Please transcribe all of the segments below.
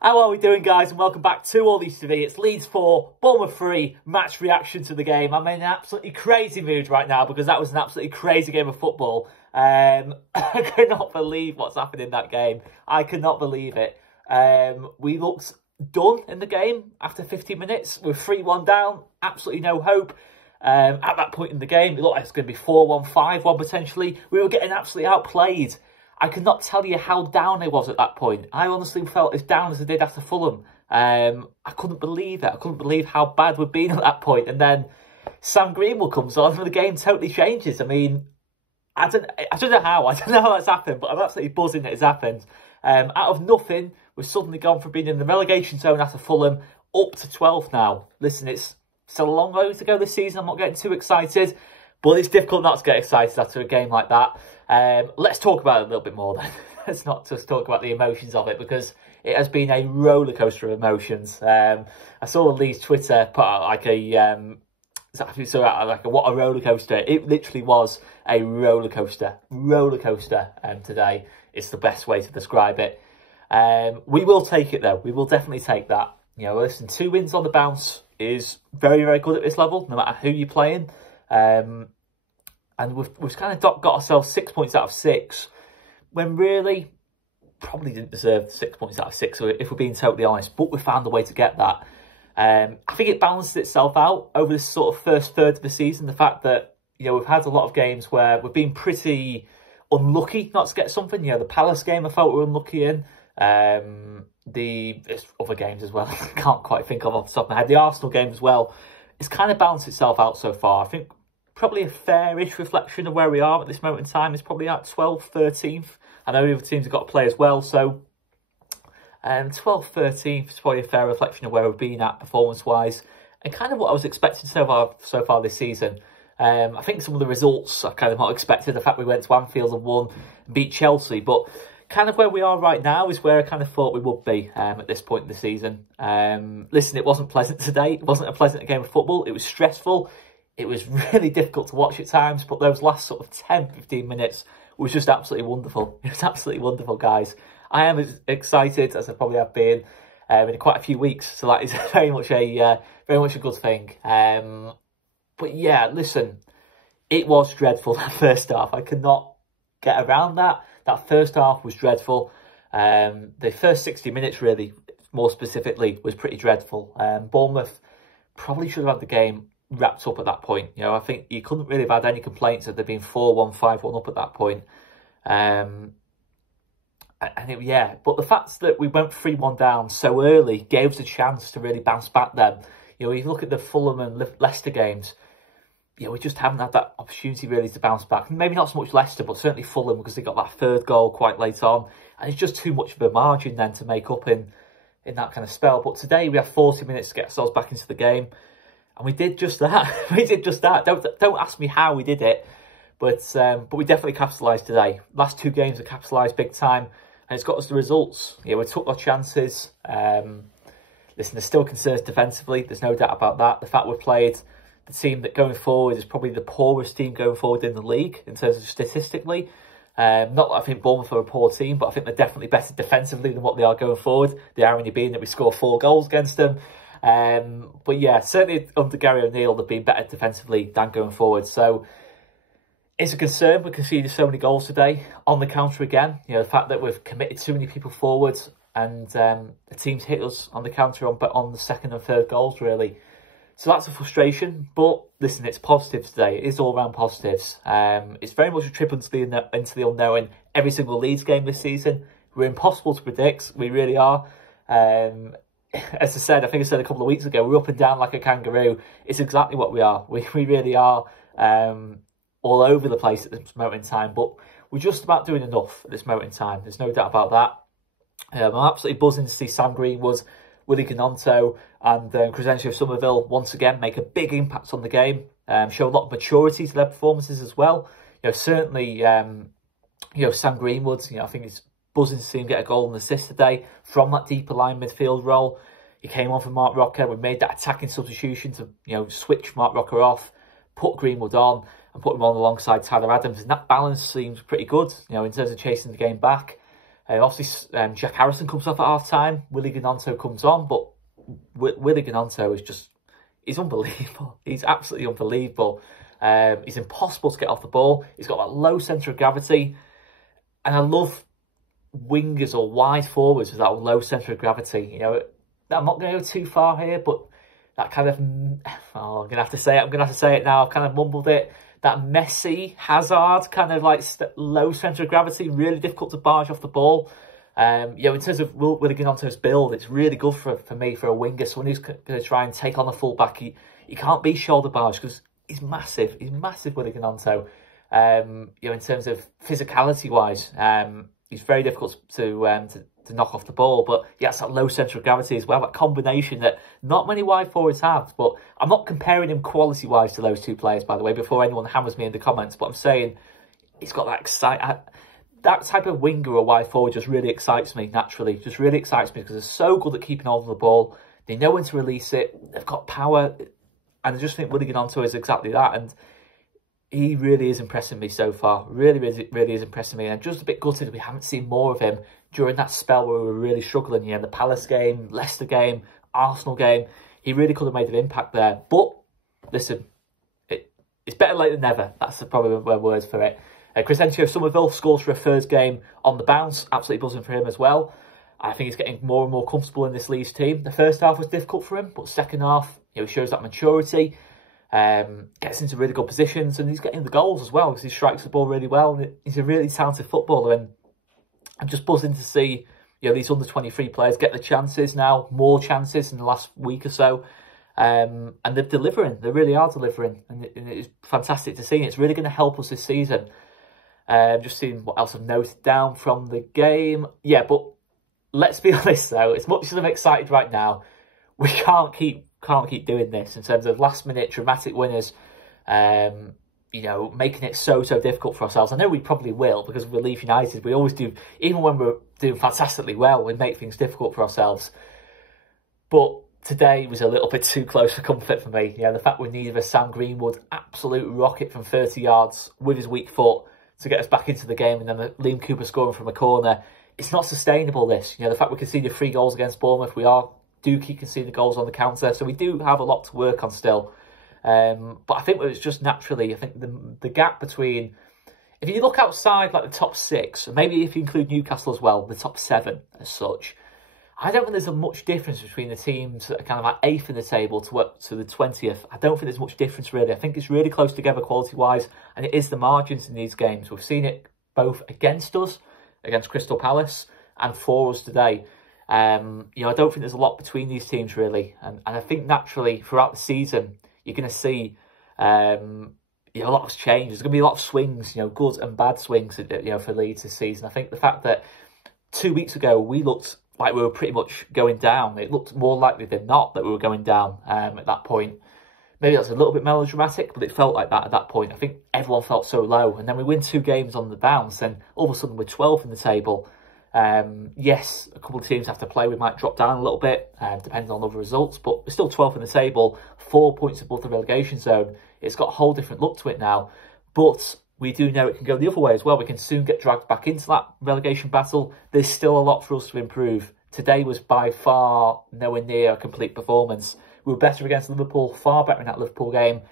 How are we doing, guys? And welcome back to All Leeds TV. It's Leeds 4, Bournemouth 3, match reaction to the game. I'm in an absolutely crazy mood right now because that was an absolutely crazy game of football. I cannot believe what's happened in that game. I cannot believe it. We looked done in the game after 50 minutes. We're 3-1 down, absolutely no hope. At that point in the game, it looked like it's going to be 4-1, 5-1 potentially. We were getting absolutely outplayed. I could not tell you how down I was at that point. I honestly felt as down as I did after Fulham. I couldn't believe it. I couldn't believe how bad we'd been at that point. And then Sam Greenwood comes on and the game totally changes. I mean, I don't know how. I don't know how that's happened, but I'm absolutely buzzing that it's happened. Out of nothing, we've suddenly gone from being in the relegation zone after Fulham up to 12th now. Listen, it's still a long way to go this season. I'm not getting too excited, but it's difficult not to get excited after a game like that. Let's talk about it a little bit more then. Let's not just talk about the emotions of it, because it has been a roller coaster of emotions. I saw on Leeds Twitter put out like a what a roller coaster. It literally was a roller coaster. Today is the best way to describe it. We will take it though. We will definitely take that. You know, listen, 2 wins on the bounce is very, very good at this level, no matter who you're playing. And we've kind of got ourselves 6 points out of 6, when really probably didn't deserve 6 points out of 6, if we're being totally honest. But we found a way to get that. I think it balances itself out over this sort of first third of the season. The fact that, you know, we've had a lot of games where we've been pretty unlucky not to get something. You know, the Palace game I felt we were unlucky in. There's other games as well I can't quite think of off the top of my head. The Arsenal game as well. It's kind of balanced itself out so far. I think probably a fairish reflection of where we are at this moment in time is probably at 12th, 13th. I know the other teams have got to play as well, so 12th, 13th is probably a fair reflection of where we've been at performance-wise, and kind of what I was expecting so far this season. I think some of the results I kind of not expected. The fact we went to Anfield and won and beat Chelsea, but kind of where we are right now is where I kind of thought we would be at this point in the season. Listen, it wasn't pleasant today. It wasn't a pleasant game of football. It was stressful. It was really difficult to watch at times, but those last sort of 10, 15 minutes was just absolutely wonderful. It was absolutely wonderful, guys. I am as excited as I probably have been in quite a few weeks, so that is very much a good thing. But yeah, listen, it was dreadful, that first half. I could not get around that. That first half was dreadful. The first 60 minutes, really, more specifically, was pretty dreadful. Bournemouth probably should have had the game wrapped up at that point. You know, I think you couldn't really have had any complaints if they'd been 4-1, 5-1 up at that point. But the fact that we went 3-1 down so early gave us a chance to really bounce back then. You know, if you look at the Fulham and Leicester games, you know, we just haven't had that opportunity really to bounce back. Maybe not so much Leicester, but certainly Fulham, because they got that third goal quite late on. And it's just too much of a margin then to make up in that kind of spell. But today we have 40 minutes to get ourselves back into the game. And we did just that. We did just that. Don't ask me how we did it. But we definitely capitalised today. Last 2 games have capitalised big time. And it's got us the results. Yeah, we took our chances. Listen, there's still concerns defensively. There's no doubt about that. The fact we've played the team that going forward is probably the poorest team going forward in the league in terms of statistically. Not that I think Bournemouth are a poor team, but I think they're definitely better defensively than what they are going forward. The irony being that we score 4 goals against them. But yeah, certainly under Gary O'Neill, they've been better defensively than going forward. So it's a concern. We conceded so many goals today on the counter again. You know, the fact that we've committed too many people forward, and the team's hit us on the counter on the second and third goals, really. So that's a frustration. But listen, it's positives today. It is all round positives. It's very much a trip into the unknown. Every single Leeds game this season, we're impossible to predict. We really are. As I said, I think I said a couple of weeks ago, we're up and down like a kangaroo. It's exactly what we are. We really are all over the place at this moment in time. But we're just about doing enough at this moment in time. There's no doubt about that. I'm absolutely buzzing to see Sam Greenwood, Willie Gnonto and Crescencio Somerville once again make a big impact on the game. Show a lot of maturity to their performances as well. You know, certainly, Sam Greenwood, you know, I think it's buzzing to see him get a goal and assist today from that deeper line midfield role. He came on for Mark Rocker. We made that attacking substitution to, you know, switch Mark Rocker off, put Greenwood on and put him on alongside Tyler Adams. And that balance seems pretty good, you know, in terms of chasing the game back. Obviously, Jack Harrison comes off at half-time. Willy Gnonto comes on, but Willy Gnonto is just... He's unbelievable. He's absolutely unbelievable. He's impossible to get off the ball. He's got that low centre of gravity. And I love wingers or wide forwards with that low centre of gravity. You know, I'm not going to go too far here, but that kind of... Oh, I'm going to have to say it. I'm going to have to say it now. I've kind of mumbled it. That Messi, Hazard, kind of like low centre of gravity, really difficult to barge off the ball. You know, in terms of Willy Gnonto's build, it's really good for me, for a winger, someone who's going to try and take on the fullback. He can't be shoulder barge because he's massive. He's massive, Willy Gnonto. You know, in terms of physicality-wise, he's very difficult to knock off the ball, but he has that low centre of gravity as well, that combination that not many wide forwards have. But I'm not comparing him quality-wise to those two players, by the way, before anyone hammers me in the comments, but I'm saying he's got that type of winger or wide forward just really excites me naturally, just really excites me because they're so good at keeping hold of the ball. They know when to release it, they've got power, and I just think Willy Gnonto is exactly that, and he really is impressing me so far. Really is impressing me, and I'm just a bit gutted we haven't seen more of him during that spell where we were really struggling. You know, the Palace game, Leicester game, Arsenal game, he really could have made an impact there. But listen, it's better late than never. That's probably my words for it. Crescencio Somerville scores for a third game on the bounce. Absolutely buzzing for him as well. I think he's getting more and more comfortable in this Leeds team. The first half was difficult for him, but second half, you know, he shows that maturity, gets into really good positions, and he's getting the goals as well because he strikes the ball really well. And he's a really talented footballer, and I'm just buzzing to see, you know, these under-23 players get the chances now, more chances in the last week or so. And they're delivering. They really are delivering, and it's fantastic to see. It's really going to help us this season. Just seeing what else I've noted down from the game. Yeah, but let's be honest though, as much as I'm excited right now, we can't keep doing this in terms of last minute dramatic winners, you know, making it so difficult for ourselves. I know we probably will, because we're Leeds United, we always do, even when we're doing fantastically well, we make things difficult for ourselves. But today was a little bit too close for comfort for me. You know, the fact we needed a Sam Greenwood absolute rocket from 30 yards with his weak foot to get us back into the game, and then Liam Cooper scoring from a corner. It's not sustainable, this. You know, the fact we conceded 3 goals against Bournemouth, do keep conceding goals on the counter, so we do have a lot to work on still. But I think it was just naturally, I think the gap between, if you look outside like the top 6, and maybe if you include Newcastle as well, the top 7 as such, I don't think there's a much difference between the teams that are kind of like 8th in the table to the 20th. I don't think there's much difference really. I think it's really close together quality-wise, and it is the margins in these games. We've seen it both against us, against Crystal Palace, and for us today. You know, I don't think there's a lot between these teams really, and I think naturally throughout the season you're going to see you know, a lot has changed. There's going to be a lot of swings, you know, good and bad swings, you know, for Leeds this season. I think the fact that 2 weeks ago we looked like we were pretty much going down. It looked more likely than not that we were going down at that point. Maybe that's a little bit melodramatic, but it felt like that at that point. I think everyone felt so low. And then we win 2 games on the bounce, and all of a sudden we're 12th in the table. Yes, a couple of teams have to play. We might drop down a little bit, depending on other results, but we're still 12th in the table, 4 points above the relegation zone. It's got a whole different look to it now. But we do know it can go the other way as well. We can soon get dragged back into that relegation battle. There's still a lot for us to improve. Today was by far nowhere near a complete performance. We were better against Liverpool, far better in that Liverpool game.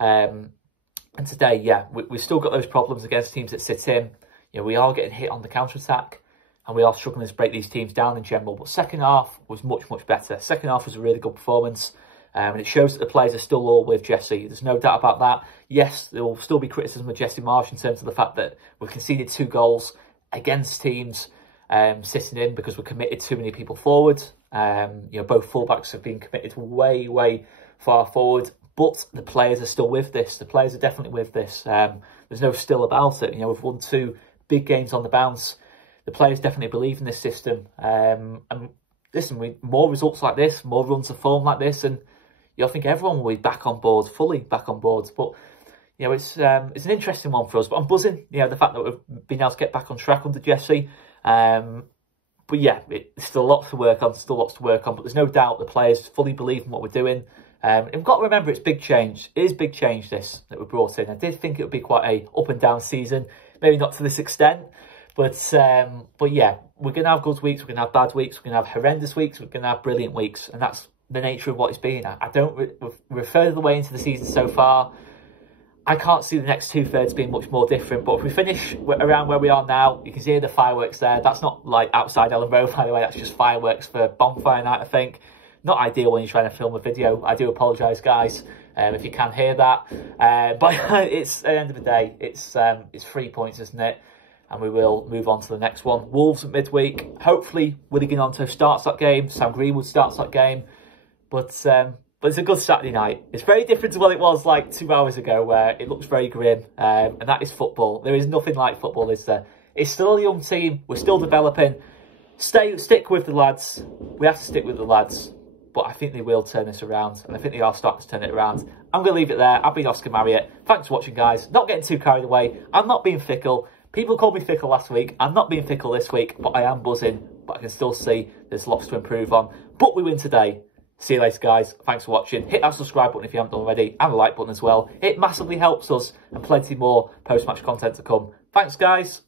And today, yeah, we've still got those problems against teams that sit in. You know, we are getting hit on the counter-attack, and we are struggling to break these teams down in general. But second half was much better. Second half was a really good performance. And it shows that the players are still all with Jesse. There's no doubt about that. Yes, there will still be criticism of Jesse Marsch in terms of the fact that we've conceded 2 goals against teams sitting in because we're committed too many people forward. You know, both fullbacks have been committed way far forward. But the players are still with this. The players are definitely with this. There's no still about it. You know, we've won 2 big games on the bounce. The players definitely believe in this system. And listen, more results like this, more runs of form like this, and you know, I think everyone will be back on board, fully back on board. But you know, it's an interesting one for us. But I'm buzzing. You know, the fact that we've been able to get back on track under Jesse. But yeah, it's still lots to work on. But there's no doubt the players fully believe in what we're doing. And we've got to remember it's big change. It is big change, this, that we brought in. I did think it would be quite a up and down season. Maybe not to this extent. But yeah, we're going to have good weeks, we're going to have bad weeks, we're going to have horrendous weeks, we're going to have brilliant weeks. And that's the nature of what it's been. We're further away into the season so far. I can't see the next 2/3 being much more different. But if we finish around where we are now, you can see the fireworks there. That's not like outside Ellen Road, by the way. That's just fireworks for bonfire night, I think. Not ideal when you're trying to film a video. I do apologise, guys, if you can hear that. But it's at the end of the day, it's 3 points, isn't it? And we will move on to the next one. Wolves at midweek. Hopefully, Willie Gnonto starts that game. Sam Greenwood starts that game. But it's a good Saturday night. It's very different to what it was like 2 hours ago, where it looks very grim. And that is football. There is nothing like football, is there? It's still a young team. We're still developing. Stick with the lads. We have to stick with the lads. But I think they will turn this around. And I think they are starting to turn it around. I'm going to leave it there. I've been Oscar Marriott. Thanks for watching, guys. Not getting too carried away. I'm not being fickle. People called me fickle last week. I'm not being fickle this week, but I am buzzing. But I can still see there's lots to improve on. But we win today. See you later, guys. Thanks for watching. Hit that subscribe button if you haven't done already. And the like button as well. It massively helps us. And plenty more post-match content to come. Thanks, guys.